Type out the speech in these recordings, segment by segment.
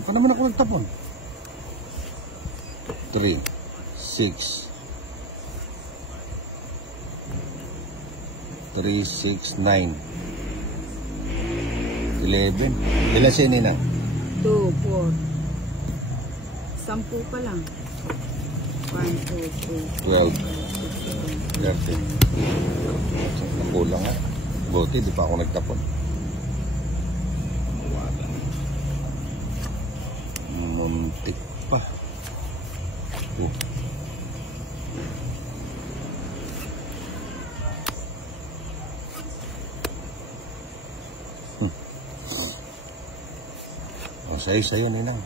Di pa naman ako nagtapon. 3, 6, 3, 6, 9, 11. Ilan siya nina? 2, 4. 10 pa lang. 1, 2, 3, 12, 13. Nakulang nga. Buti, di pa ako nagtapon. Muntik pa. Sa'yo, Ninang.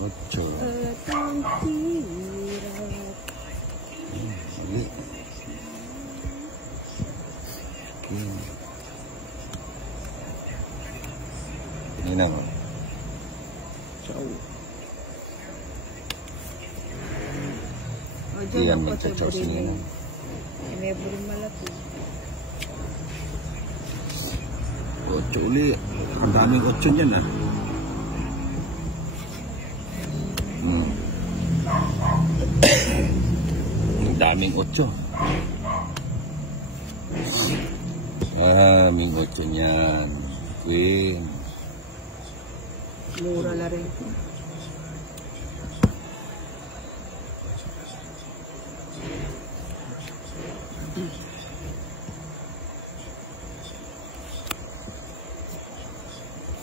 Ocho. Mali. Ninang. Ciao. Diyan magcha-chow si Ninang. May burin malaki. Ocho uli. Ang daming 8 dyan ah. Ang daming 8. Daming 8 niyan. Queen. Mura la rin.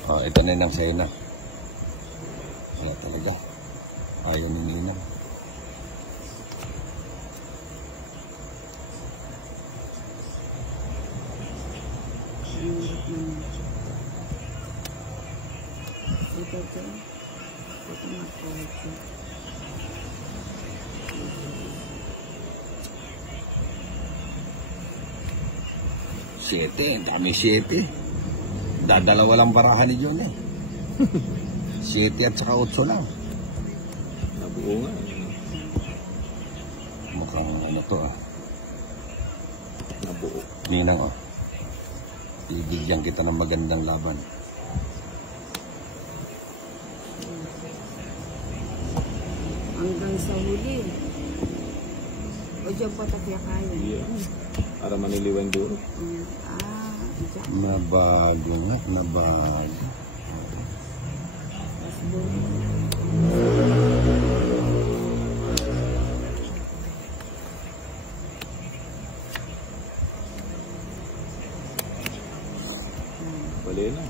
Oh, ito na yung sa'yo na. Kaya talaga. Ayaw ni Ninang. Ito dyan. Ito na po. 7. Dami 7. Dadalawa lang barahan ni John eh. 7 at saka 8 lang. Nabuo nga. Mukhang ano to ah. Nabuo. Ninang oh. Bibigyan kita ng magandang laban. Hanggang sa huli. O dyan pa tapiya kaya. Yeah. Para maniliwan doon. Dyan. Nabago nga, nabago. Bali na.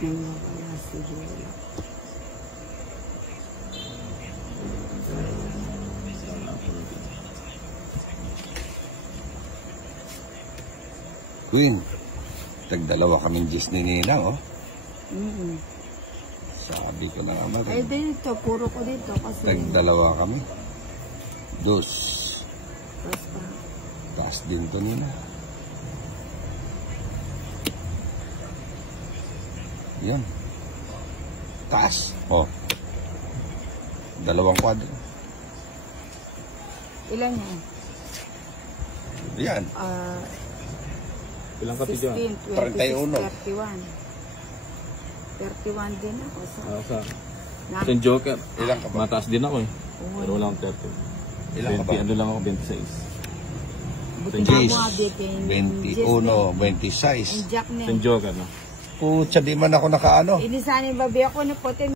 Wala siguro. Queen, tagdalawa kaming Diyos ni Ninang, oh. Sabi ko na nga ba. Ay, dito, puro ko dito kasi. Tagdalawa kami. 2. Basta. Taas din to nila. Yan. Taas. Oh. 2 kwadro. Ilan yan? Yan. Ilang kapi dyan? 16, 26, 31. 31 din ako. Sa St. Joker. Ilang ka ba? Mataas din ako eh. Pero wala akong 30. Ilang ka ba? Ano lang ako, 26. Buti na mo 21, 26. St. Joker, no? Putsa, di man ako nakaano. Inisanin babi ako ni Pote.